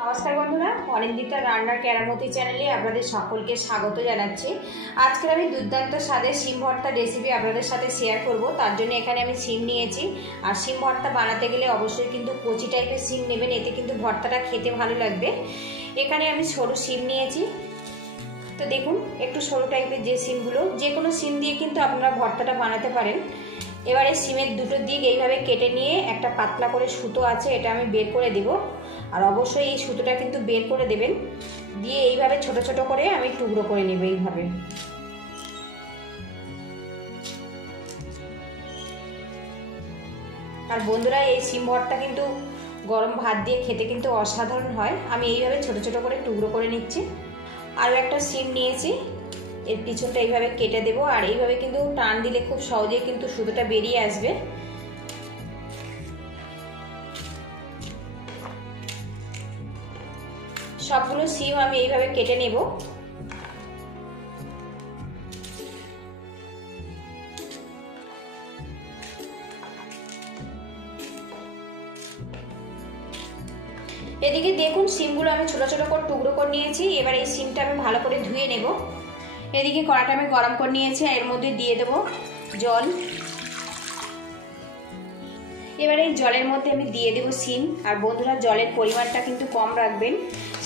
नमस्कार बंधुरा अनिंदिता रान्नार केरामती चैनेले आपनादेर सकलके स्वागत जानाच्छि। आजके आमि दुर्दान्त स्वादेर शिम भर्ता रेसिपि आपनादेर साथे शेयर करब। तार जोन्नो एखाने आमि शिम नियेछि और शिम भर्ता बानाते गेले अवश्यई किन्तु कचि टाइपेर शिम नेबेन, एते किन्तु भर्ताटा खेते भालो लागबे। एखाने आमि छोटो शिम नियेछि, तो देखुन एकटु छोटो टाइपेर जे शिमगुलो जे कोनो शिम दिये किन्तु आपनारा भर्ताटा बानाते पारेन। एबारे शिमेर दुटो दिक এইভাবে কেটে নিয়ে একটা পাতলা করে সুতো আছে, এটা আমি বের করে দেব। আর অবশ্যই এই সুতোটা কিন্তু বের করে দেবেন, দিয়ে এইভাবে ছোট ছোট করে আমি টুকরো করে নেব এইভাবে। আর বন্ধুরা এই শিম ভর্তা কিন্তু গরম ভাত দিয়ে খেতে কিন্তু অসাধারণ হয়। আমি এইভাবে ছোট ছোট করে টুকরো করে নিচ্ছি। আর একটা শিম নিয়েছি, এর পিছনটা এইভাবে কেটে দেব। আর এইভাবে কিন্তু টান দিলে খুব সহজেই কিন্তু সুতোটা বেরিয়ে আসবে। সবগুলো শিম আমি এইভাবে কেটে নেব। এদিকে দেখুন শিমগুলো আমি ছোট ছোট করে টুকরো করে নিয়েছি। এবার এই শিমটা আমি ভালো করে ধুয়ে নেব। এদিকে কড়াটা আমি গরম করে নিয়েছি, এর মধ্যে দিয়ে দেব জল। এবারে এই জলের মধ্যে আমি দিয়ে দেব শিম। আর বন্ধুরা জলের পরিমাণটা কিন্তু কম রাখবেন,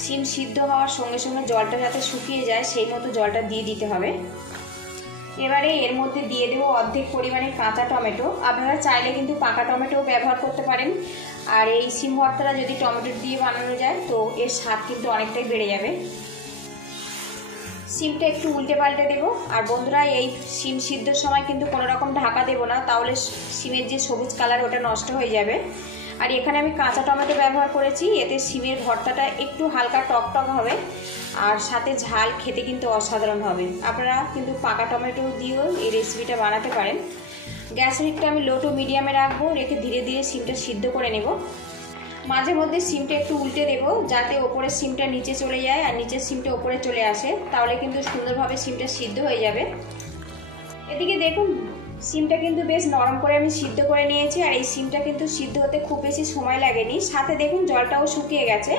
শিম সিদ্ধ হওয়ার সঙ্গে সঙ্গে জলটা যাতে শুকিয়ে যায় সেই মতো জলটা দিয়ে দিতে হবে। এবারে এর মধ্যে দিয়ে দেব অর্ধেক পরিমাণে কাঁচা টমেটো। আপনারা চাইলে কিন্তু পাকা টমেটো ব্যবহার করতে পারেন। আর এই শিম ভর্তাটা যদি টমেটো দিয়ে বানানো যায় তো এর স্বাদ কিন্তু অনেকটাই বেড়ে যাবে। শিমটা একটু উল্টে পাল্টে দেবো। আর বন্ধুরা এই শিম সিদ্ধর সময় কিন্তু কোনো রকম ঢাকা দেবো না, তাহলে শিমের যে সবুজ কালার ওটা নষ্ট হয়ে যাবে। আর এখানে আমি কাঁচা টমেটো ব্যবহার করেছি, এতে শিমের ভর্তাটা একটু হালকা টক টক হবে আর সাথে ঝাল, খেতে কিন্তু অসাধারণ হবে। আপনারা কিন্তু পাকা টমেটো দিয়েও এই রেসিপিটা বানাতে পারেন। গ্যাসের হিটটা আমি লো টু মিডিয়ামে রাখবো, রেখে ধীরে ধীরে শিমটা সিদ্ধ করে নেব। মাঝে মধ্যে শিমটা একটু উল্টে দেব, যাতে ওপরের শিমটা নিচে চলে যায় আর নিচের শিমটা ওপরে চলে আসে, তাহলে কিন্তু সুন্দরভাবে শিমটা সিদ্ধ হয়ে যাবে। এদিকে দেখুন শিমটা কিন্তু বেশ নরম করে আমি সিদ্ধ করে নিয়েছি। আর এই শিমটা কিন্তু সিদ্ধ হতে খুব বেশি সময় লাগেনি, সাথে দেখুন জলটাও শুকিয়ে গেছে।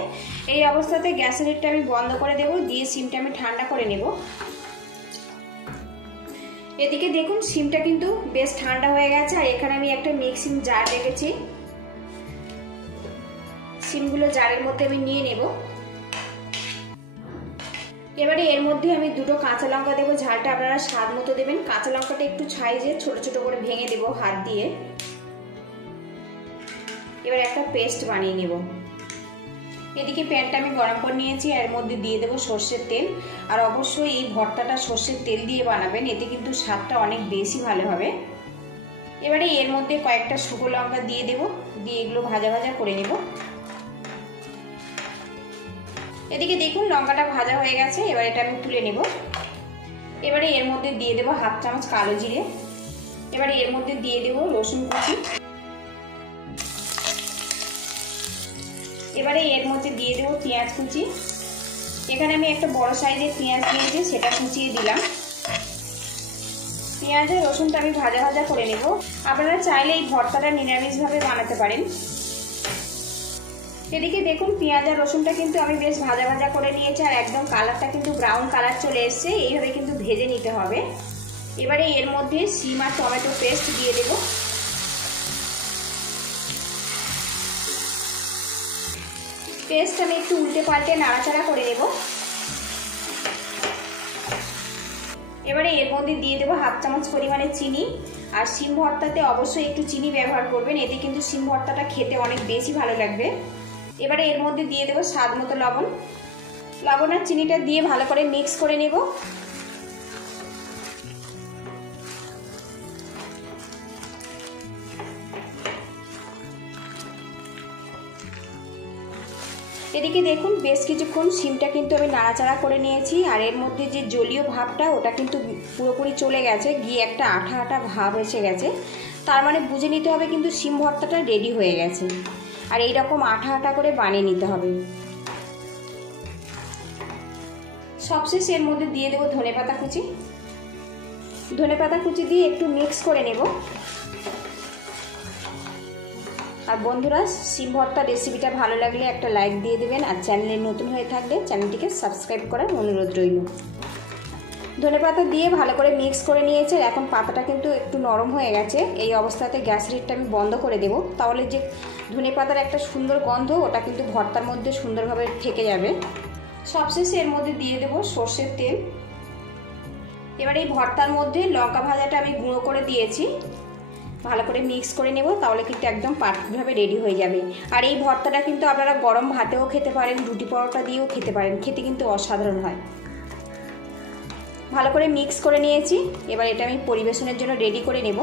এই অবস্থাতে গ্যাসের হিটটা আমি বন্ধ করে দেব, দিয়ে শিমটা আমি ঠান্ডা করে নেব। এদিকে দেখুন শিমটা কিন্তু বেশ ঠান্ডা হয়ে গেছে। আর এখানে আমি একটা মিক্সিং জার রেখেছি, শিমগুলো জারের মধ্যে আমি নিয়ে নেব। এবারে এর মধ্যে আমি দুটো কাঁচা লঙ্কা দেবো, ঝালটা আপনারা স্বাদ মতো দেবেন। কাঁচা লঙ্কাটা একটু সাইজে ছোট ছোট করে ভেঙে দেব হাত দিয়ে। এবার একটা পেস্ট বানিয়ে নেব। এদিকে প্যানটা আমি গরম করে নিয়েছি, এর মধ্যে দিয়ে দেবো সর্ষের তেল। আর অবশ্যই এই ভর্তাটা সর্ষের তেল দিয়ে বানাবেন, এতে কিন্তু স্বাদটা অনেক বেশি ভালো হবে। এবারে এর মধ্যে কয়েকটা শুকনো লঙ্কা দিয়ে দেব, দিয়ে এগুলো ভাজা ভাজা করে নেব। এদিকে দেখুন লঙ্কাটা ভাজা হয়ে গেছে, এবার এটা আমি তুলে নেব। এবারে এর মধ্যে দিয়ে দেব হাফ চামচ কালো জিরে। এবারে এর মধ্যে দিয়ে দেব রসুন কুচি। এবারে এর মধ্যে দিয়ে দেব পেঁয়াজ কুচি। এখানে আমি একটা বড় সাইজের পেঁয়াজ নিয়েছি, সেটা কুচিয়ে দিলাম। পেঁয়াজ আর রসুনটা আমি ভাজা ভাজা করে নেব। আপনারা চাইলে এই ভর্তাটা নিরামিষভাবে বানাতে পারেন। এদিকে দেখুন পেঁয়াজ আর রসুনটা কিন্তু আমি বেশ ভাজা ভাজা করে নিয়েছি, আর একদম কালারটা কিন্তু ব্রাউন কালার চলে এসছে। এইভাবে কিন্তু ভেজে নিতে হবে। এবারে এর মধ্যে শিম আর টমেটো পেস্ট দিয়ে দেব। পেস্ট আমি একটু উল্টে পাল্টে নাড়াচাড়া করে নেব। এবারে এর মধ্যে দিয়ে দেবো হাফ চামচ পরিমাণে চিনি। আর শিম ভর্তাতে অবশ্যই একটু চিনি ব্যবহার করবেন, এতে কিন্তু শিম ভর্তাটা খেতে অনেক বেশি ভালো লাগবে। এবারে এর মধ্যে দিয়ে দেবো স্বাদ মতো লবণ। লবণ আর চিনিটা দিয়ে ভালো করে মিক্স করে নেব। এদিকে দেখুন বেশ কিছুক্ষণ শিমটা কিন্তু আমি নাড়াচাড়া করে নিয়েছি। আর এর মধ্যে যে জলীয় ভাবটা ওটা কিন্তু পুরোপুরি চলে গেছে, গিয়ে একটা আঠা আঠা ভাব এসে গেছে। তার মানে বুঝে নিতে হবে কিন্তু শিম ভর্তাটা রেডি হয়ে গেছে। আর এইরকম আঠা আঠা করে বানিয়ে নিতে হবে। সবশেষে এর মধ্যে দিয়ে দেবো ধনেপাতা কুচি। ধনেপাতা কুচি দিয়ে একটু মিক্স করে নেব। আর বন্ধুরা, শিম ভর্তার রেসিপিটা ভালো লাগলে একটা লাইক দিয়ে দেবেন, আর চ্যানেলে নতুন হয়ে থাকলে চ্যানেলটিকে সাবস্ক্রাইব করার অনুরোধ রইল। ধনেপাতা দিয়ে ভালো করে মিক্স করে নিয়েছে। এখন পাতাটা কিন্তু একটু নরম হয়ে গেছে। এই অবস্থাতে গ্যাসের হিটটা আমি বন্ধ করে দেব, তাহলে যে ধনেপাতার একটা সুন্দর গন্ধ ওটা কিন্তু ভর্তার মধ্যে সুন্দরভাবে থেকে যাবে। সবশেষে এর মধ্যে দিয়ে দেব সর্ষের তেল। এবার এই ভর্তার মধ্যে লঙ্কা ভাজাটা আমি গুঁড়ো করে দিয়েছি, ভালো করে মিক্স করে নেব, তাহলে কিন্তু একদম পারফেক্টভাবে রেডি হয়ে যাবে। আর এই ভর্তাটা কিন্তু আপনারা গরম ভাতেও খেতে পারেন, রুটি পরোটা দিয়েও খেতে পারেন, খেতে কিন্তু অসাধারণ হয়। ভালো করে মিক্স করে নিয়েছি। এবার এটা আমি পরিবেশনের জন্য রেডি করে নেব।